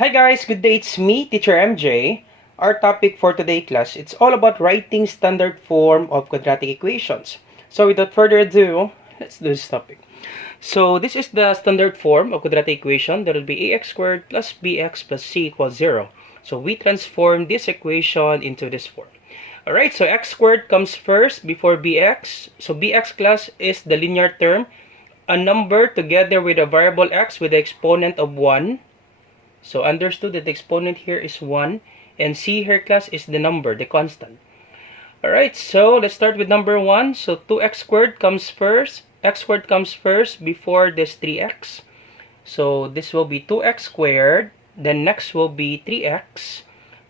Hi guys, good day. It's me, Teacher MJ. Our topic for today class, it's all about writing standard form of quadratic equations. So without further ado, let's do this topic. So this is the standard form of quadratic equation. That will be ax squared plus bx plus c equals 0. So we transform this equation into this form. Alright, so x squared comes first before bx. So bx class is the linear term, a number together with a variable x with the exponent of 1. So understood that the exponent here is 1, and c here class is the number, the constant. Alright, so let's start with number 1. So 2x squared comes first. X squared comes first before this 3x. So this will be 2x squared. Then next will be 3x,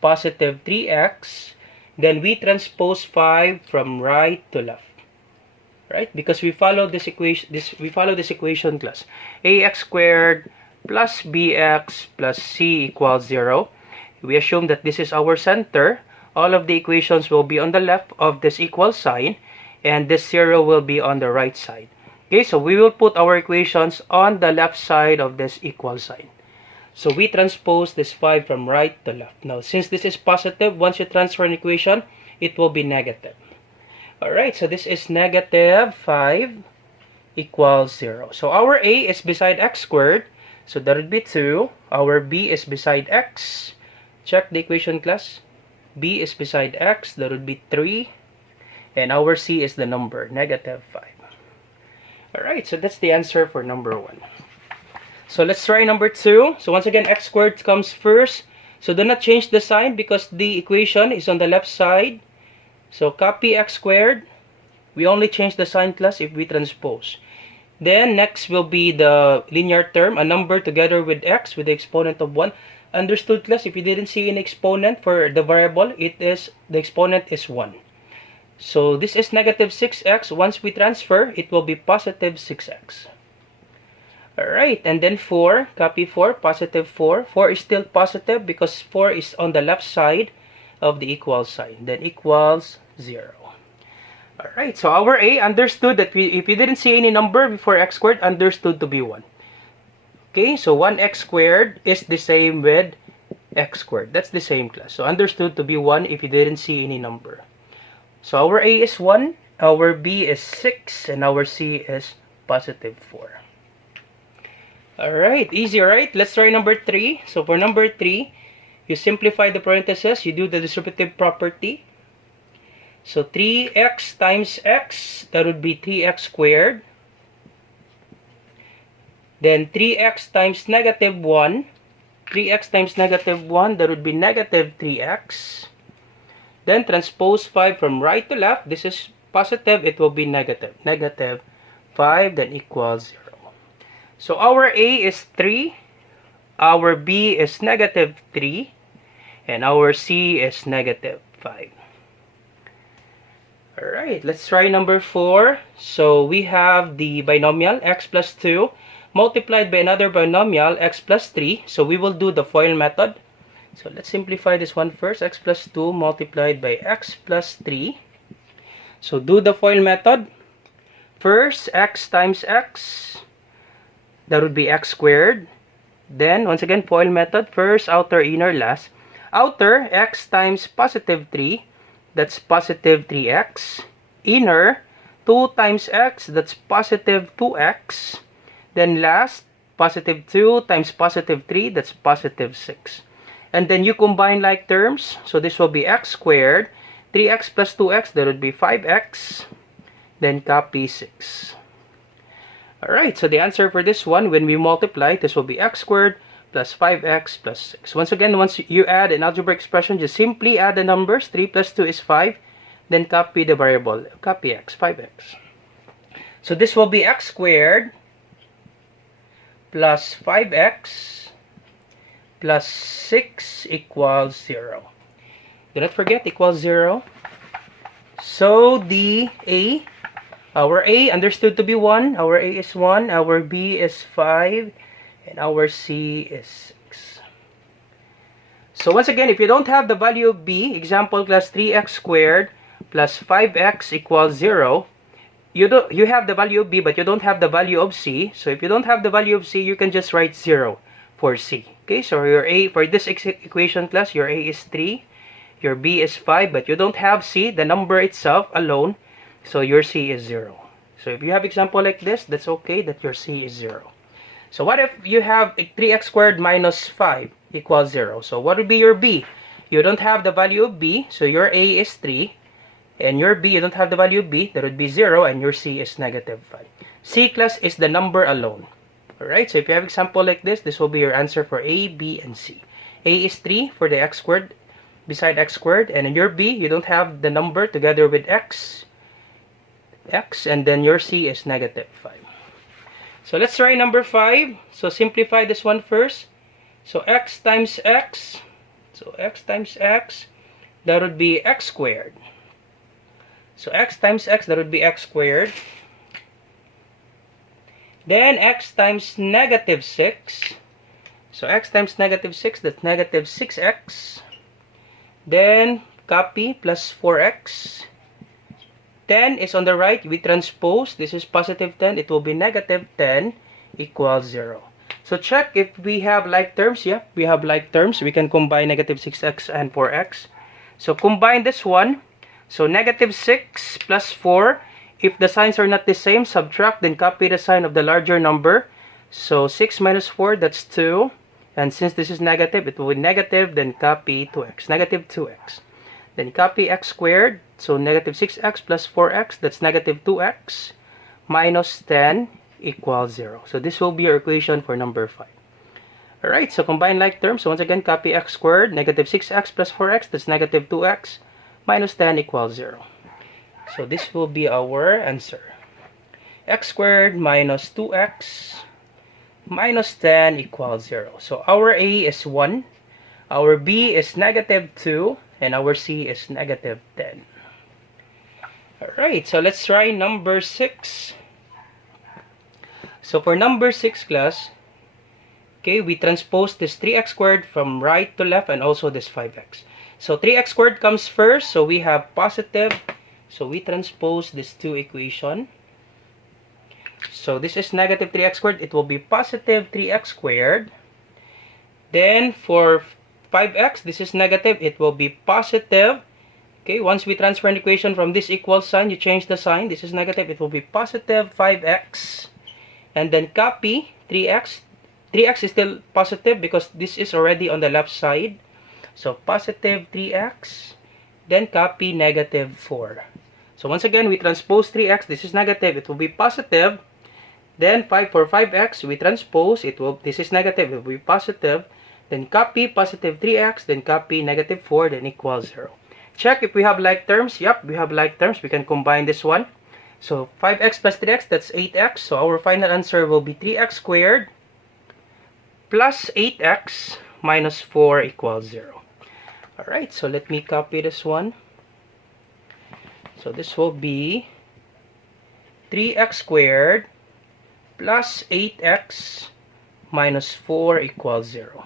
positive 3x. Then we transpose 5 from right to left. Right? Because we follow this equation class. Ax squared plus bx plus c equals 0. We assume that this is our center. All of the equations will be on the left of this equal sign, and this 0 will be on the right side. Okay, so we will put our equations on the left side of this equal sign. So we transpose this 5 from right to left. Now, since this is positive, once you transfer an equation, it will be negative. Alright, so this is negative 5 equals 0. So our a is beside x squared. So that would be 2. Our b is beside x. Check the equation class. B is beside x. That would be 3. And our c is the number, negative 5. Alright, so that's the answer for number 1. So let's try number 2. So once again, x squared comes first. So do not change the sign because the equation is on the left side. So copy x squared. We only change the sign class if we transpose. Then next will be the linear term, a number together with x with the exponent of 1. Understood class? If you didn't see an exponent for the variable, the exponent is 1. So this is negative 6x. Once we transfer, it will be positive 6x. Alright, and then 4, copy 4, positive 4. 4 is still positive because 4 is on the left side of the equal sign. Then equals 0. Alright, so our a, understood that if you didn't see any number before x squared, understood to be 1. Okay, so 1x squared is the same with x squared. That's the same class. So understood to be 1 if you didn't see any number. So our a is 1, our b is 6, and our c is positive 4. Alright, easy, right? Let's try number 3. So for number 3, you simplify the parentheses, you do the distributive property. So 3x times x, that would be 3x squared. Then 3x times negative 1. 3x times negative 1, that would be negative 3x. Then transpose 5 from right to left. This is positive, it will be negative. Negative 5, then equals 0. So our a is 3. Our b is negative 3. And our c is negative 5. Alright, let's try number 4. So we have the binomial x plus 2 multiplied by another binomial x plus 3. So we will do the FOIL method. So let's simplify this one first. X plus 2 multiplied by x plus 3. So do the FOIL method. First, x times x. That would be x squared. Then, once again, FOIL method. First, outer, inner, last. Outer, x times positive 3. That's positive 3x. Inner, 2 times x. That's positive 2x. Then last, positive 2 times positive 3. That's positive 6. And then you combine like terms. So this will be x squared. 3x plus 2x, that would be 5x. Then copy 6. Alright, so the answer for this one, when we multiply, this will be x squared plus 5x plus 6. Once again, once you add an algebraic expression, just simply add the numbers. 3 plus 2 is 5. Then copy the variable. Copy x, 5x. So this will be x squared plus 5x plus 6 equals 0. Do not forget, equals 0. So the a, our a understood to be 1. Our a is 1. Our b is 5. And our c is 6. So once again, if you don't have the value of b, example class 3x squared plus 5x equals 0, you have the value of b, but you don't have the value of c. So if you don't have the value of c, you can just write 0. for C. Okay, so your A, for this equation class, your A is 3, your B is 5, but you don't have C, the number itself alone, so your C is 0. So if you have example like this, that's okay that your C is 0. So what if you have 3x squared minus 5 equals 0? So what would be your B? You don't have the value of B, so your A is 3, and your B, you don't have the value of B, that would be 0, and your C is negative 5. C class is the number alone. Alright, so if you have example like this will be your answer for A, B, and C. A is 3 for the x squared beside x squared, and in your B, you don't have the number together with x, and then your C is negative 5. So let's try number 5. So simplify this one first. So x times x, so x times x, that would be x squared. So x times x, that would be x squared. Then x times negative 6. So x times negative 6, that's negative 6x. Then copy plus 4x. 10 is on the right, we transpose. This is positive 10, it will be negative 10 equals 0. So check if we have like terms. Yeah, we have like terms. We can combine negative 6x and 4x. So combine this one. So negative 6 plus 4. If the signs are not the same, subtract, then copy the sign of the larger number. So 6 minus 4, that's 2. And since this is negative, it will be negative, then copy 2x, negative 2x. Then copy x squared, so negative 6x plus 4x, that's negative 2x, minus 10 equals 0. So this will be your equation for number 5. Alright, so combine like terms. So once again, copy x squared, negative 6x plus 4x, that's negative 2x, minus 10 equals 0. So this will be our answer. X squared minus 2x minus 10 equals 0. So our A is 1, our B is negative 2, and our C is negative 10. Alright, so let's try number 6. So for number 6 class, okay, we transpose this 3x squared from right to left and also this 5x. So 3x squared comes first, so we have positive. So we transpose this 2 equation. So this is negative 3x squared. It will be positive 3x squared. Then for 5x, this is negative. It will be positive. Okay, once we transfer an equation from this equal sign, you change the sign. This is negative. It will be positive 5x. And then copy 3x. 3x is still positive because this is already on the left side. So positive 3x. Then copy negative 4. So once again, we transpose 3x. This is negative. It will be positive. Then for 5x, we transpose. This is negative. It will be positive. Then copy positive 3x. Then copy negative 4. Then equals 0. Check if we have like terms. Yep, we have like terms. We can combine this one. So 5x plus 3x, that's 8x. So our final answer will be 3x squared plus 8x minus 4 equals 0. Alright, so let me copy this one. So this will be 3x squared plus 8x minus 4 equals 0.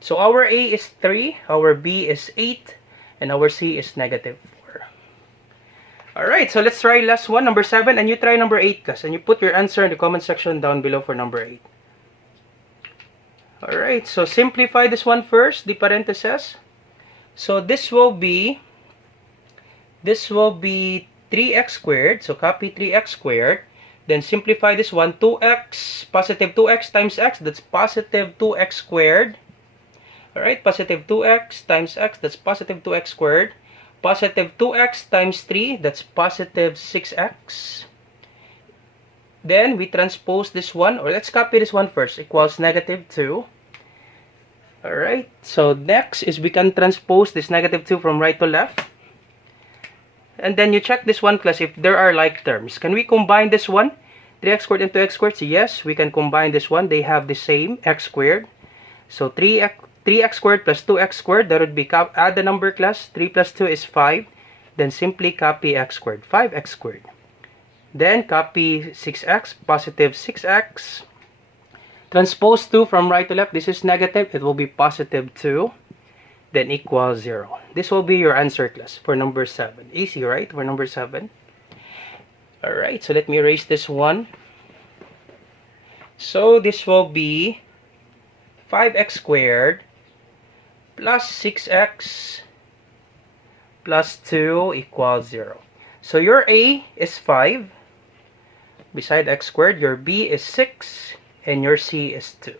So our A is 3, our B is 8, and our C is negative 4. Alright, so let's try last one, number 7, and you try number 8, class, and you put your answer in the comment section down below for number 8. Alright, so simplify this one first, the parentheses. So this will be 3x squared. So copy 3x squared. Then simplify this one, 2x, positive 2x times x, that's positive 2x squared. Alright, positive 2x times x, that's positive 2x squared. Positive 2x times 3, that's positive 6x. Then we transpose this one, or let's copy this one first, equals negative 2. Alright, so next is we can transpose this negative 2 from right to left. And then you check this one, class, if there are like terms. Can we combine this one? 3x squared and 2x squared? So yes, we can combine this one. They have the same, x squared. So 3x squared plus 2x squared, that would be, add the number, class. 3 plus 2 is 5. Then simply copy x squared, 5x squared. Then copy 6x, positive 6x. Transpose 2 from right to left. This is negative. It will be positive 2. Then equals 0. This will be your answer, class, for number 7. Easy, right? For number 7. Alright, so let me erase this one. So this will be 5x squared plus 6x plus 2 equals 0. So your A is 5. Beside x squared, your B is 6. And your C is 2.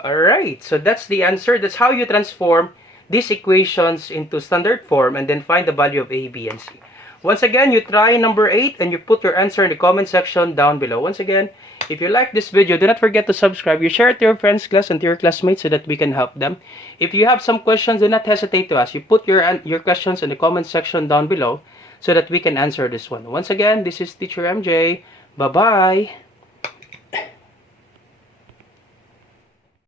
Alright, so that's the answer. That's how you transform these equations into standard form and then find the value of A, B, and C. Once again, you try number 8 and you put your answer in the comment section down below. Once again, if you like this video, do not forget to subscribe. You share it to your friends' class and to your classmates so that we can help them. If you have some questions, do not hesitate to ask. You put your questions in the comment section down below so that we can answer this one. Once again, this is Teacher MJ. Bye-bye.